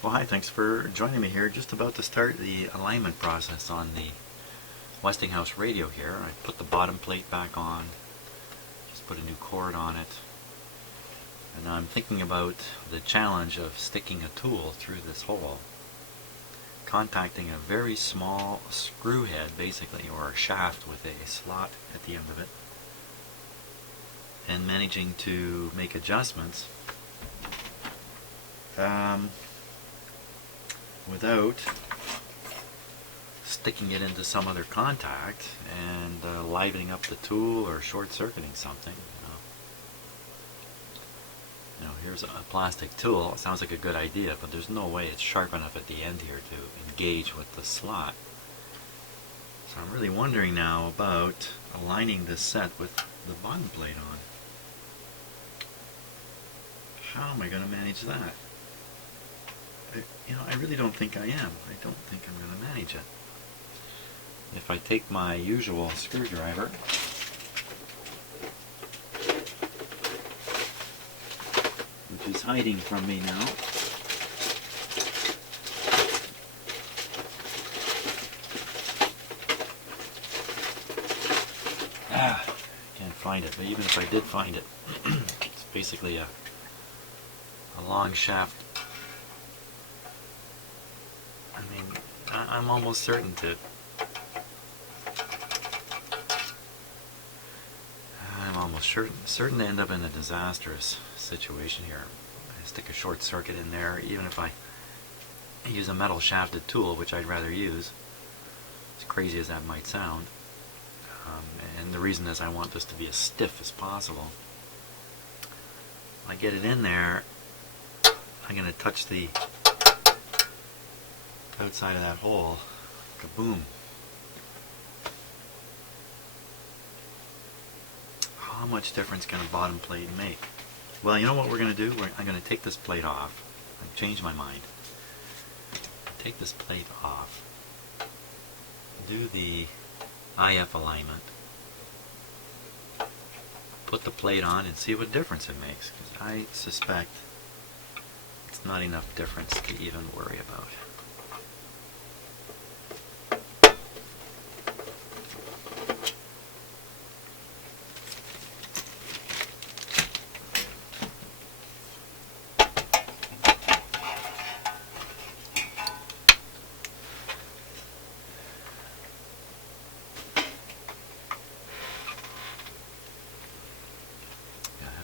Well, hi, thanks for joining me here. Just about to start the alignment process on the Westinghouse radio here. I put the bottom plate back on, just put a new cord on it, and I'm thinking about the challenge of sticking a tool through this hole, contacting a very small screw head basically, or a shaft with a slot at the end of it, and managing to make adjustments without sticking it into some other contact and livening up the tool or short-circuiting something. Here's a plastic tool. It sounds like a good idea, but there's no way it's sharp enough at the end here to engage with the slot. So I'm really wondering now about aligning this set with the bottom plate on. How am I going to manage that? I really don't think I am. I don't think I'm going to manage it. If I take my usual screwdriver, which is hiding from me now, can't find it, but even if I did find it, it's basically a long shaft. I'm almost certain to certain to end up in a disastrous situation here. I stick a short circuit in there, even if I use a metal shafted tool, which I'd rather use, as crazy as that might sound. And the reason is I want this to be as stiff as possible. When I get it in there, I'm going to touch the outside of that hole. Kaboom. How much difference can a bottom plate make? Well, you know what we're going to do? I'm going to take this plate off. I've changed my mind. Take this plate off. Do the IF alignment. Put the plate on and see what difference it makes. Because I suspect it's not enough difference to even worry about.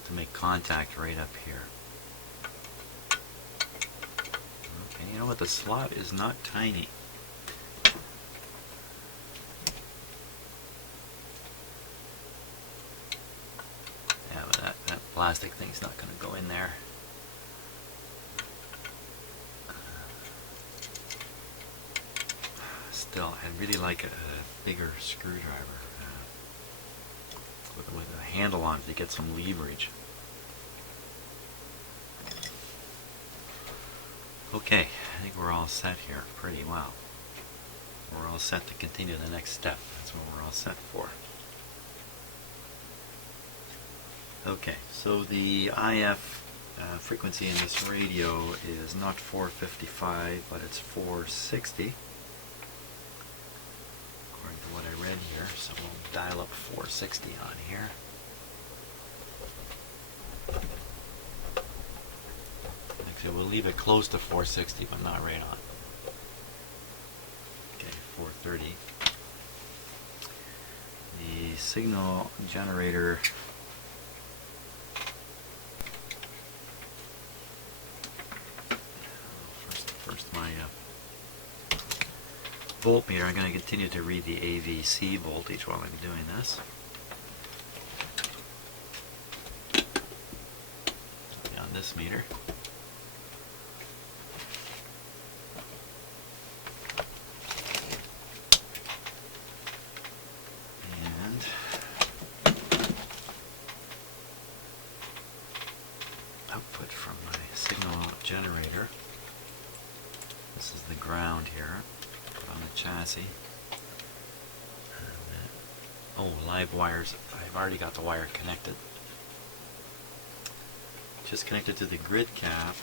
To make contact right up here. Okay, you know what? The slot is not tiny. Yeah, but that plastic thing's not going to go in there. Still, I'd really like a bigger screwdriver with a handle on it to get some leverage. Okay, I think we're all set here pretty well. We're all set to continue the next step. That's what we're all set for. Okay, so the IF frequency in this radio is not 455, but it's 460. According to what I read here, so we'll dial up 460 on here. Actually, we'll leave it close to 460, but not right on. Okay, 430. The signal generator first my voltmeter. I'm going to continue to read the AVC voltage while I'm doing this. On this meter. And output from my signal generator. This is the ground here. On the chassis. And, live wires. I've already got the wire connected. Just connected to the grid cap.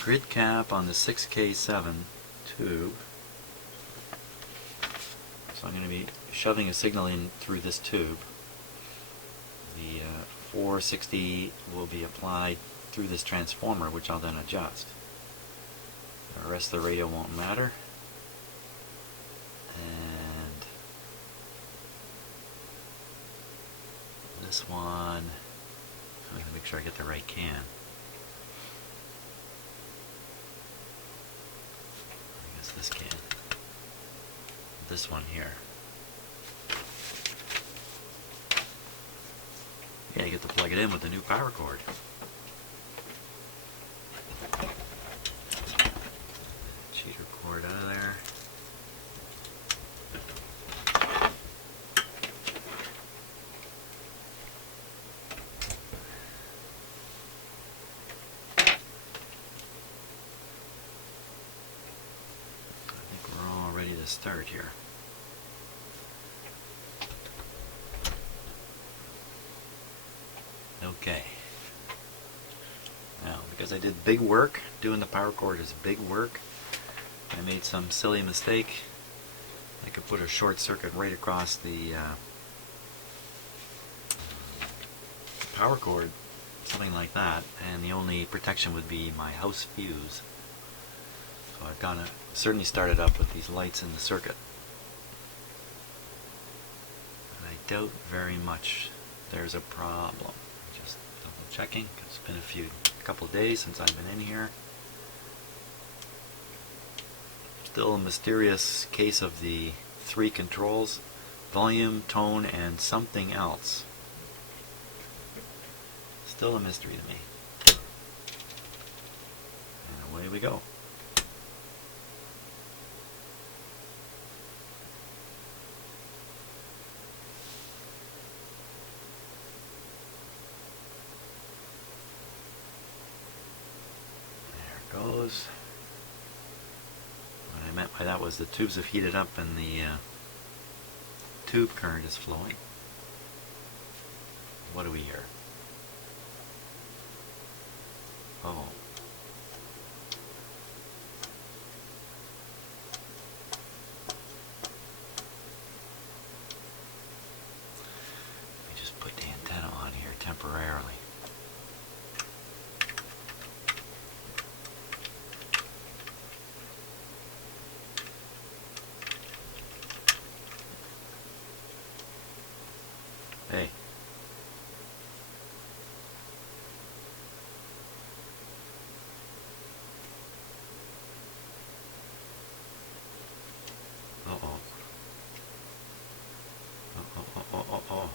grid cap on the 6K7 tube. So I'm going to be shoving a signal in through this tube. The 460 will be applied through this transformer, which I'll then adjust. The rest of the radio won't matter. And this one, I'm going to make sure I get the right can. I guess this can. This one here. Yeah, you get to plug it in with the new power cord. Cheater cord out of there. I think we're all ready to start here. Okay. Now, because I did big work, doing the power cord is big work, I made some silly mistake. I could put a short circuit right across the power cord, something like that, and the only protection would be my house fuse. So I've got to certainly start it up with these lights in the circuit. And I doubt very much there's a problem. Just double checking. It's been a couple of days since I've been in here. Still a mysterious case of the three controls: volume, tone, and something else. Still a mystery to me. And away we go. There it goes. What I meant by that was the tubes have heated up and the tube current is flowing. What do we hear? Oh. Let me just put the antenna on here temporarily. Hey. Uh-oh. Uh-oh.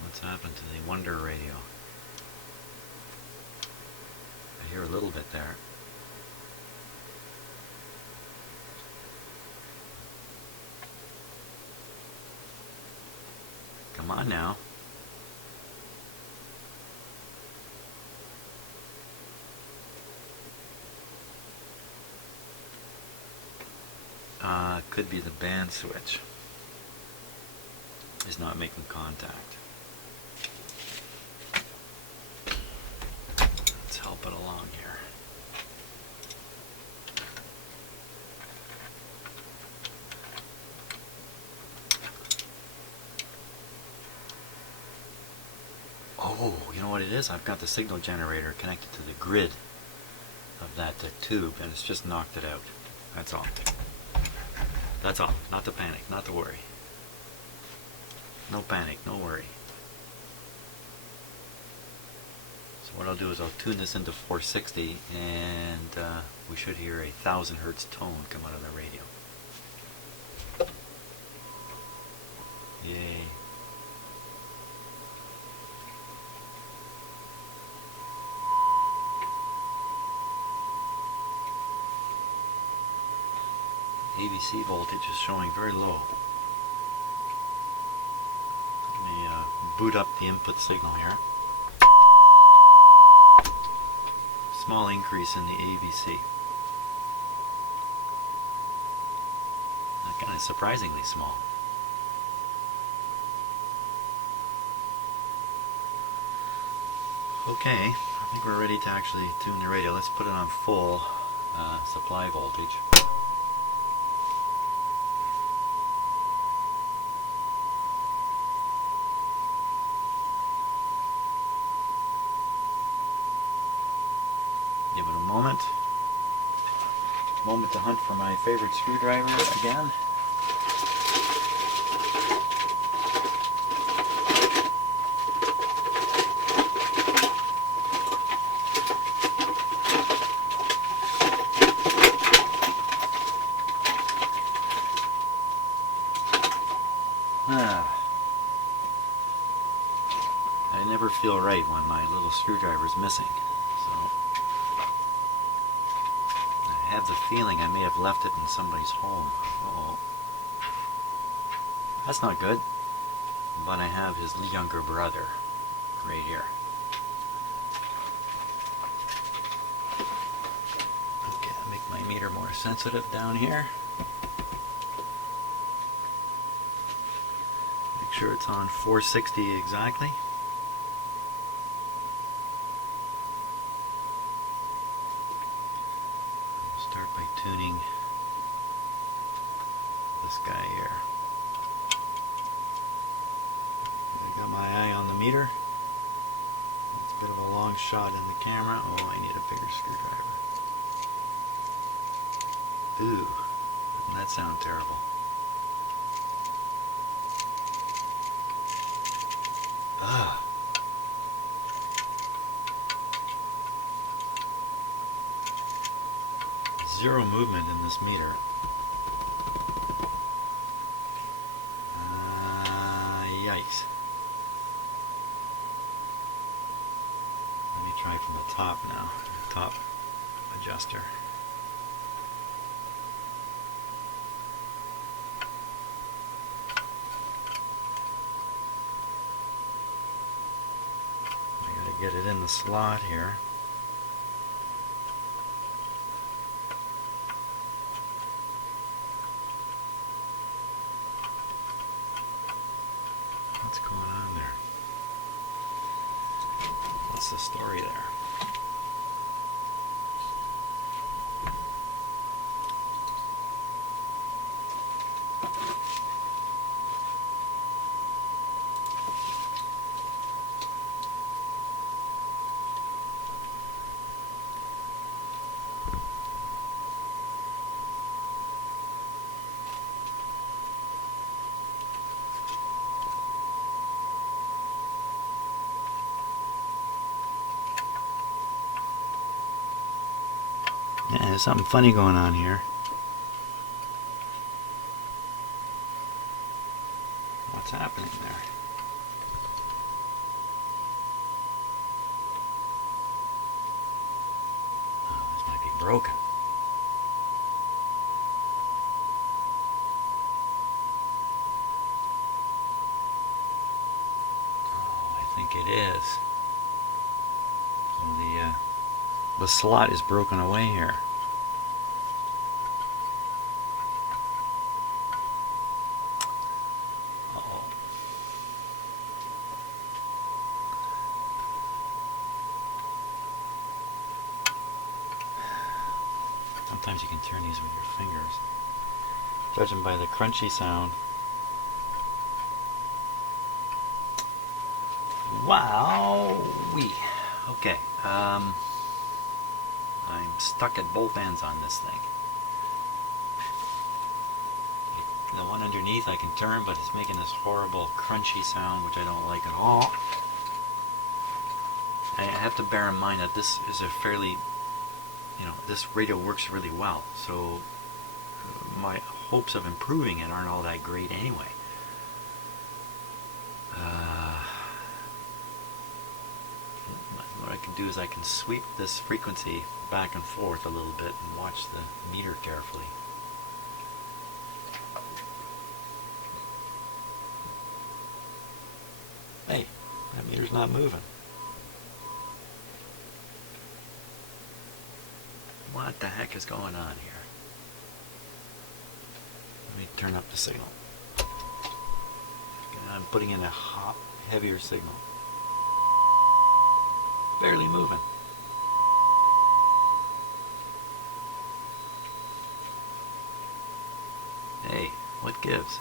What's happened to the Wonder Radio? I hear a little bit there. Come on now. Could be the band switch is not making contact. Let's help it along here. Oh, you know what it is? I've got the signal generator connected to the grid of that tube, and it's just knocked it out. That's all. That's all. Not to panic, not to worry. No panic, no worry. So what I'll do is I'll tune this into 460, and we should hear a 1000 hertz tone come out of the radio. Yay. ABC voltage is showing very low. Let me boot up the input signal here. Small increase in the ABC. Kind of surprisingly small. Okay, I think we're ready to actually tune the radio. Let's put it on full supply voltage. Give it a moment. Moment to hunt for my favorite screwdriver again. I never feel right when my little screwdriver is missing. So I have the feeling I may have left it in somebody's home. Uh-oh. That's not good. But I have his younger brother right here. Okay, I'll make my meter more sensitive down here. Make sure it's on 460 exactly. Start by tuning this guy here. I got my eye on the meter. It's a bit of a long shot in the camera. Oh, I need a bigger screwdriver. Ooh, doesn't that sound terrible? Ugh. Zero movement in this meter. Yikes. Let me try from the top now. Top adjuster. I gotta get it in the slot here. What's going on there? What's the story there? Yeah, there's something funny going on here. What's happening there? Oh, this might be broken. Oh, I think it is. So the slot is broken away here. Uh-oh. Sometimes you can turn these with your fingers. Judging by the crunchy sound. Wow! Okay. I'm stuck at both ends on this thing. The one underneath I can turn, but it's making this horrible crunchy sound, which I don't like at all. I have to bear in mind that this is a fairly, this radio works really well, so my hopes of improving it aren't all that great anyway. What I can do is I can sweep this frequency back and forth a little bit and watch the meter carefully. Hey, that meter's not moving. What the heck is going on here? Let me turn up the signal. I'm putting in a heavier signal. barely moving. Hey, what gives?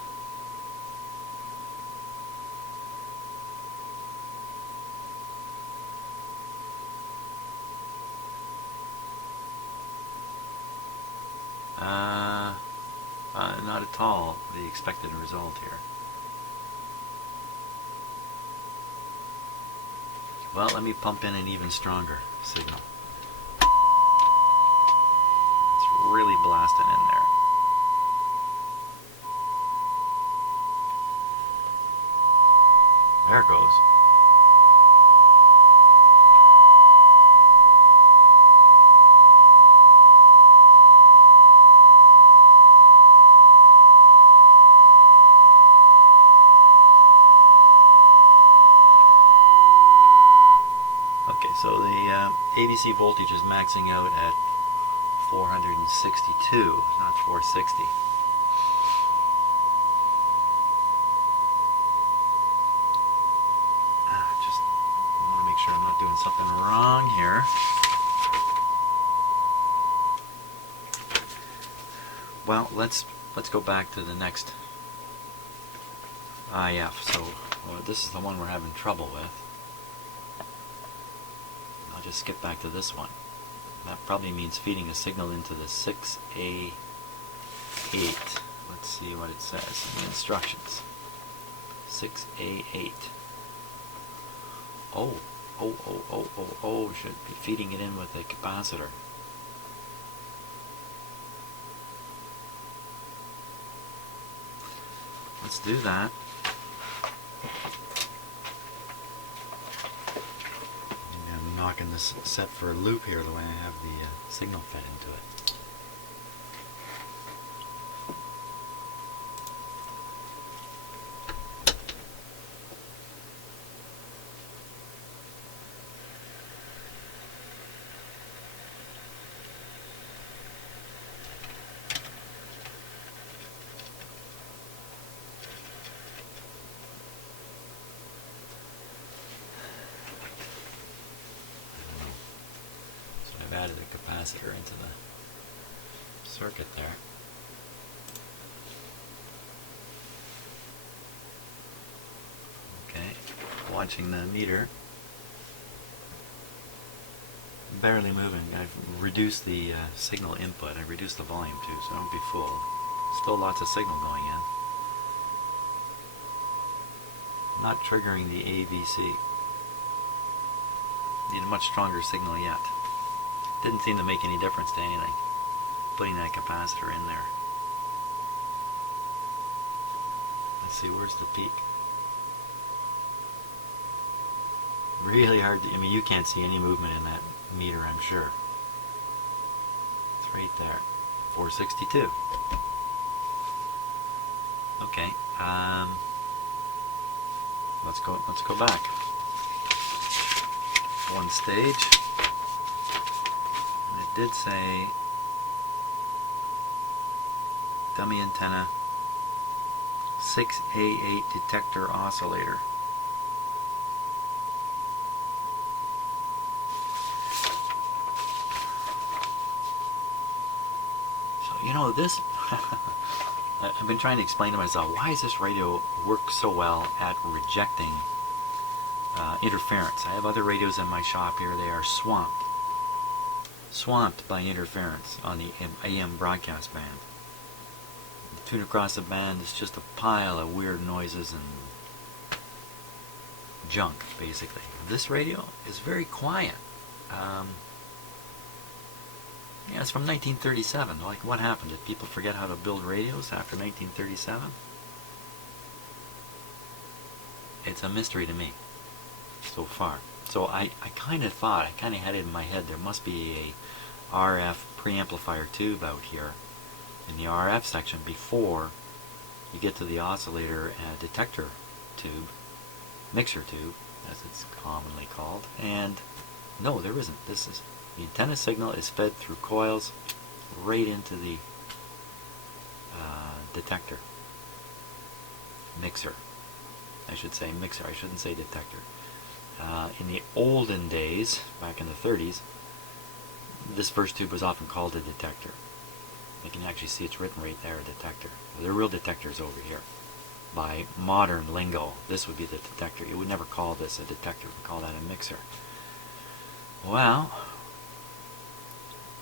Not at all the expected result here. Well, let me pump in an even stronger signal. It's really blasting in there. There it goes. Okay, so the ABC voltage is maxing out at 462, not 460. Just want to make sure I'm not doing something wrong here. Well, let's go back to the next IF. So this is the one we're having trouble with. I'll just skip back to this one. That probably means feeding a signal into the 6A8. Let's see what it says in the instructions. 6A8. Oh, should be feeding it in with a capacitor. Let's do that. I'm knocking this set for a loop here the way I have the signal fed into it. I've added a capacitor into the circuit there. Okay, watching the meter. Barely moving. I've reduced the signal input. I've reduced the volume too, so don't be fooled. Still lots of signal going in. Not triggering the AVC. Need a much stronger signal yet. Didn't seem to make any difference to anything, putting that capacitor in there. Let's see, where's the peak? Really hard to, I mean, you can't see any movement in that meter, I'm sure. It's right there. 462. Okay, let's go back. One stage. And it did say dummy antenna 6A8 detector oscillator. So, you know, this I've been trying to explain to myself, why does this radio work so well at rejecting interference? I have other radios in my shop here. They are swamped by interference on the AM broadcast band. The tune across the band is just a pile of weird noises and junk, basically. This radio is very quiet. Yeah, it's from 1937. Like, what happened? Did people forget how to build radios after 1937? It's a mystery to me so far. So I kind of thought, I kind of had it in my head, there must be a RF preamplifier tube out here in the RF section before you get to the oscillator detector tube, mixer tube, as it's commonly called. And no, there isn't. This is the antenna signal is fed through coils right into the detector. Mixer. I should say mixer. I shouldn't say detector. In the olden days, back in the 30s, this first tube was often called a detector. You can actually see it's written right there, a detector. The real detector is over here. By modern lingo, this would be the detector. You would never call this a detector. You would call that a mixer. Well,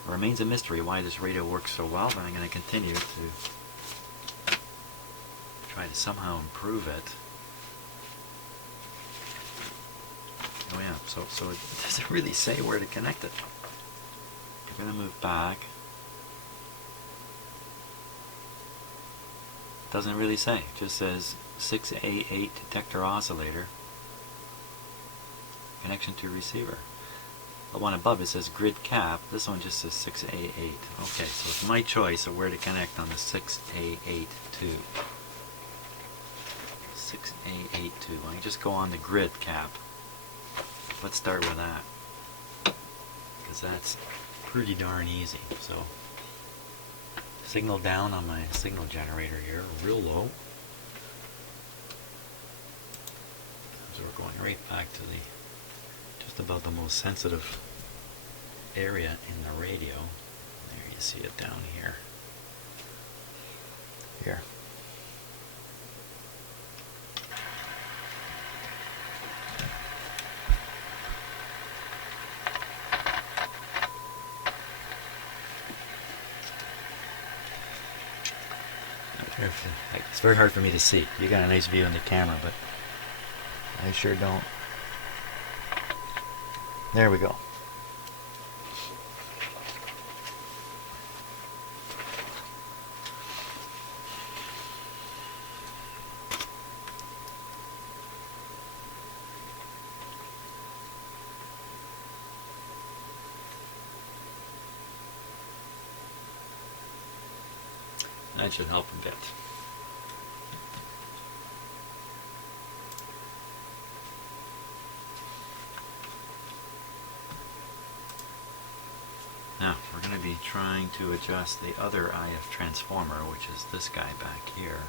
it remains a mystery why this radio works so well, but I'm going to continue to try to somehow improve it. Oh yeah, so it doesn't really say where to connect it. I'm going to move back. It doesn't really say. It just says 6A8 detector oscillator. Connection to receiver. The one above it says grid cap. This one just says 6A8. Okay, so it's my choice of where to connect on the 6A8 tube. 6A8 tube. I can just go on the grid cap. Let's start with that, because that's pretty darn easy. So, signal down on my signal generator here, real low. So we're going right back to the, just about the most sensitive area in the radio. There you see it down here. Here. It's very hard for me to see. You got a nice view in the camera, but I sure don't. There we go. That should help a bit. Now, we're going to be trying to adjust the other IF transformer, which is this guy back here.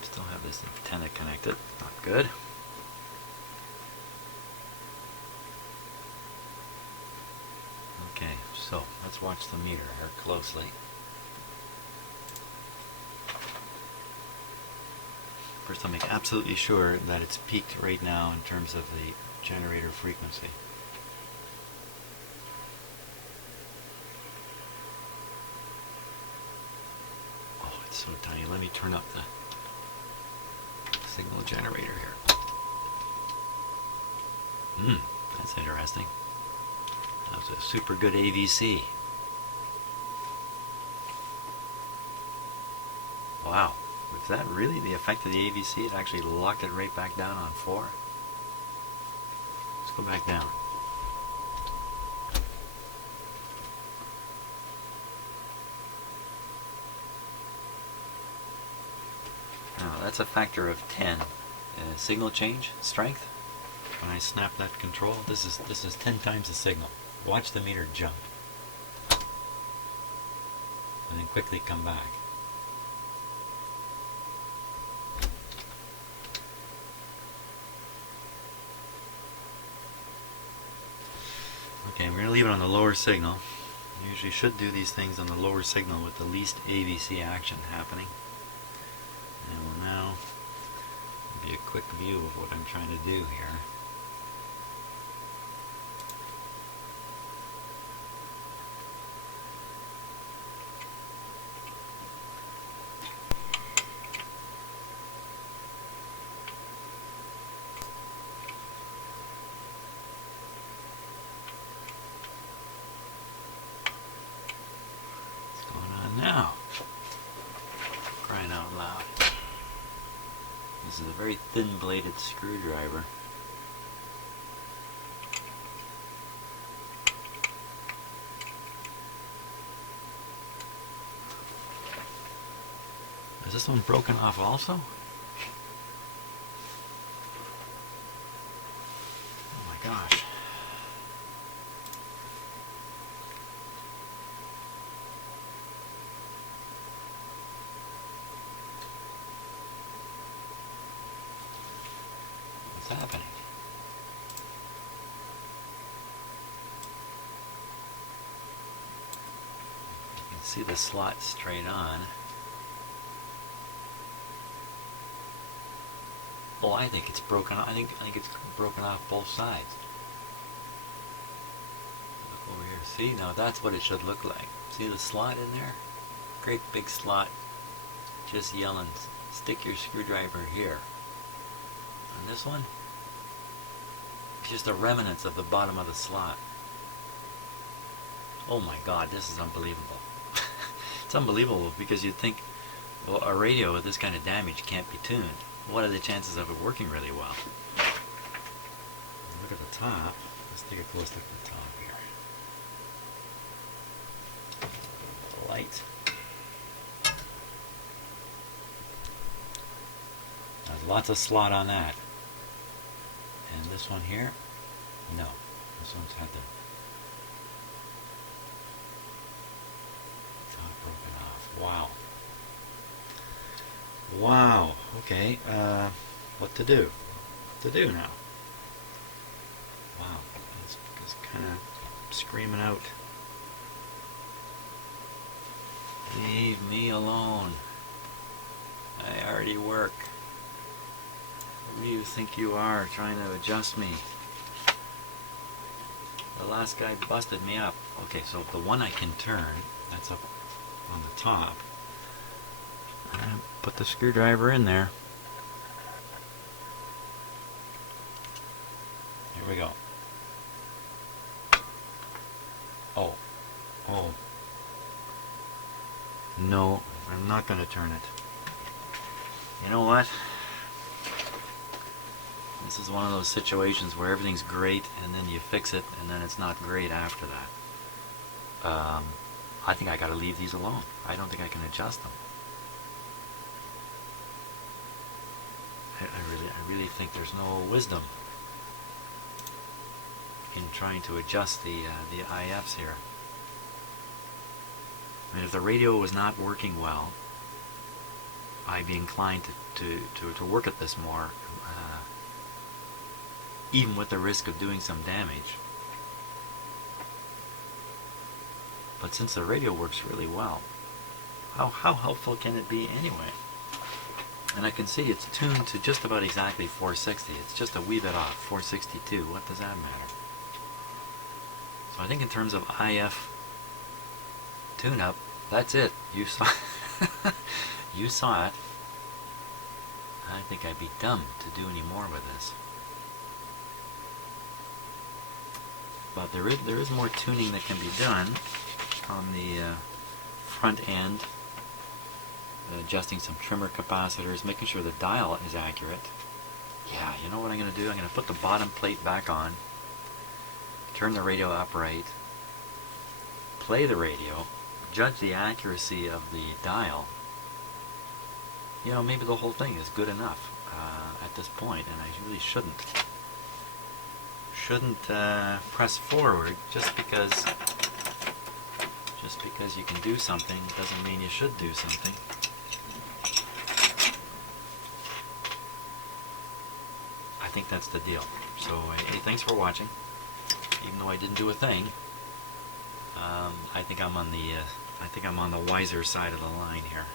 Still have this antenna connected. Not good. Okay, so let's watch the meter here closely. First, I'll make absolutely sure that it's peaked right now in terms of the generator frequency. Oh, it's so tiny. Let me turn up the signal generator here. That's interesting. That was a super good AVC. Wow. Was that really the effect of the AVC? It actually locked it right back down on 4. Let's go back down. Now that's a factor of 10. Signal change, strength. When I snap that control, this is 10 times the signal. Watch the meter jump. And then quickly come back. Okay, we're going to leave it on the lower signal. You usually should do these things on the lower signal with the least AVC action happening. And we'll now give you a quick view of what I'm trying to do here. Now, crying out loud. This is a very thin bladed screwdriver. Is this one broken off also? Oh my gosh. What's happening? You can see the slot straight on. Oh, I think it's broken off. I think it's broken off both sides. Look over here. See, now that's what it should look like. See the slot in there? Great big slot. Just yelling, stick your screwdriver here. And this one, it's just the remnants of the bottom of the slot. Oh my God, this is unbelievable. It's unbelievable because you'd think, well, a radio with this kind of damage can't be tuned. What are the chances of it working really well? Look at the top. Let's take a close look at the top here. The light. There's lots of slot on that. And this one here? No. This one's had the top broken off. Wow. Wow. Okay. What to do? What to do now? Wow. It's kind of screaming out. Leave me alone. I already work. Who do you think you are trying to adjust me? The last guy busted me up. Okay, so the one I can turn, that's up on the top. And put the screwdriver in there. Here we go. Oh. Oh. No, I'm not going to turn it. You know what? This is one of those situations where everything's great and then you fix it and then it's not great after that. I think I got to leave these alone. I don't think I can adjust them. I really think there's no wisdom in trying to adjust the IFs here. I mean, if the radio was not working well, I'd be inclined to work at this more, even with the risk of doing some damage. But since the radio works really well, how helpful can it be anyway? And I can see it's tuned to just about exactly 460. It's just a wee bit off, 462. What does that matter? So I think in terms of IF tune-up, that's it. You saw you saw it. I think I'd be dumb to do any more with this. But there is more tuning that can be done on the front end. Adjusting some trimmer capacitors, making sure the dial is accurate. Yeah, you know what I'm going to do? I'm going to put the bottom plate back on, turn the radio upright, play the radio, judge the accuracy of the dial. You know, maybe the whole thing is good enough at this point, and I really shouldn't press forward just because you can do something doesn't mean you should do something. I think that's the deal. So, hey, thanks for watching. Even though I didn't do a thing, I think I'm on the wiser side of the line here.